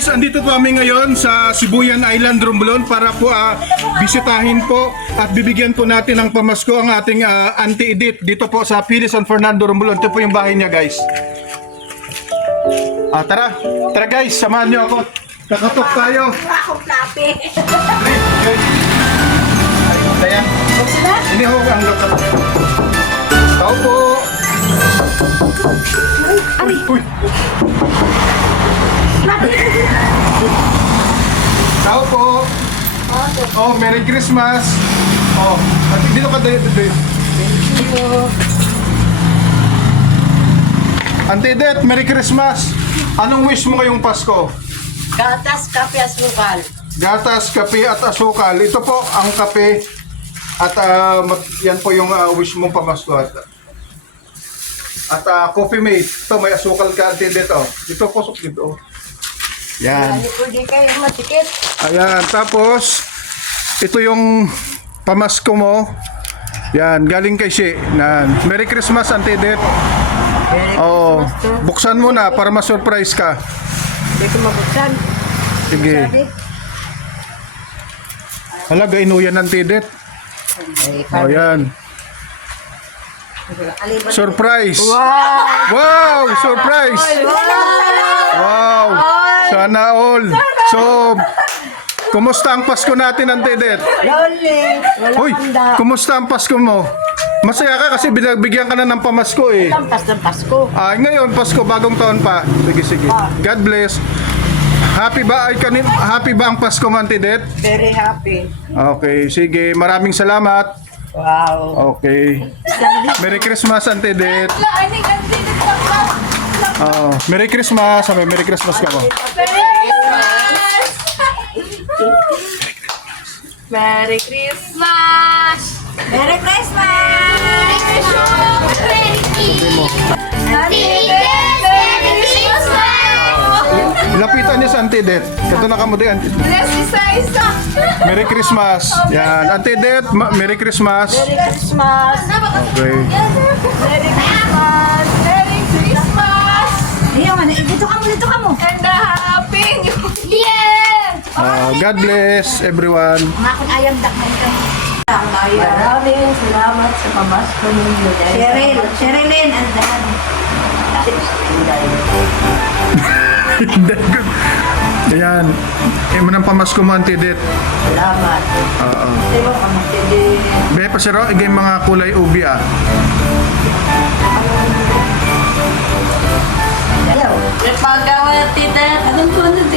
guys, andito po kami ngayon sa Sibuyan Island, Romblon para po bisitahin po at bibigyan po natin ng pamasko ang ating Auntie Edith dito po sa Pili San Fernando, Romblon. Ito po yung bahay niya, guys. Tara guys, samahan niyo ako. Kakatok tayo. Akong klape. Ayan. Ini ho ang lokal. Tao po. Uy. Tao po. Oh, Merry Christmas. Oh, at dito ka dito. Auntie Edith, Merry Christmas. Anong wish mo ngayong Pasko? Gatas, kape, asukal. Gatas, kape at asukal. Ito po ang kape at yan po yung wish mong pamasko at coffee mate. Ito may asukal ka Auntie Edith. Dito po dito. Yan. Hindi kayo matikit. Ayan, tapos ito yung pamasko mo. Yan, galing kay Shi. Merry Christmas Auntie Edith. Oh, buksan mo na para ma-surprise ka. Hindi ko mabuksan. Sige. Hala, gainuyan ng Edith. Oh, yan. Surprise! Wow! Surprise! Wow! Sana all! So, kumusta ang Pasko natin, Auntie Edith? Lonely. Wala Hoy, handa. kumusta ang Pasko mo? Masaya ka kasi bigyan ka na ng pamasko eh. Lampas ng Pasko. Ngayon, Pasko, bagong taon pa. Sige. God bless. Happy ba ang Pasko, Auntie Edith? Very happy. Okay, sige. Maraming salamat. Wow. Okay. Merry Christmas, Auntie Edith. Merry Christmas. Merry Christmas ka mo. Merry Christmas! Merry Christmas! Lapitan niya sa Auntie Edith. Ito na kamo din. Bless isa-isa! Merry Christmas. Yan, Auntie Edith, Merry Christmas. Merry Christmas! Okay. Merry Christmas! Merry Christmas! Dito ka mo. And a Happy New Year! God bless everyone. Makon ayam dakman ka. Maraming salamat sa pamasko ninyo. Sherilyn, and Dan. Ayan. Mo ng pamasko mo, Auntie Edith. Salamat. Diba ka matindi? Be, pasiro, igay mga kulay ubi Ayaw. Napagawa, tita. Anong tunod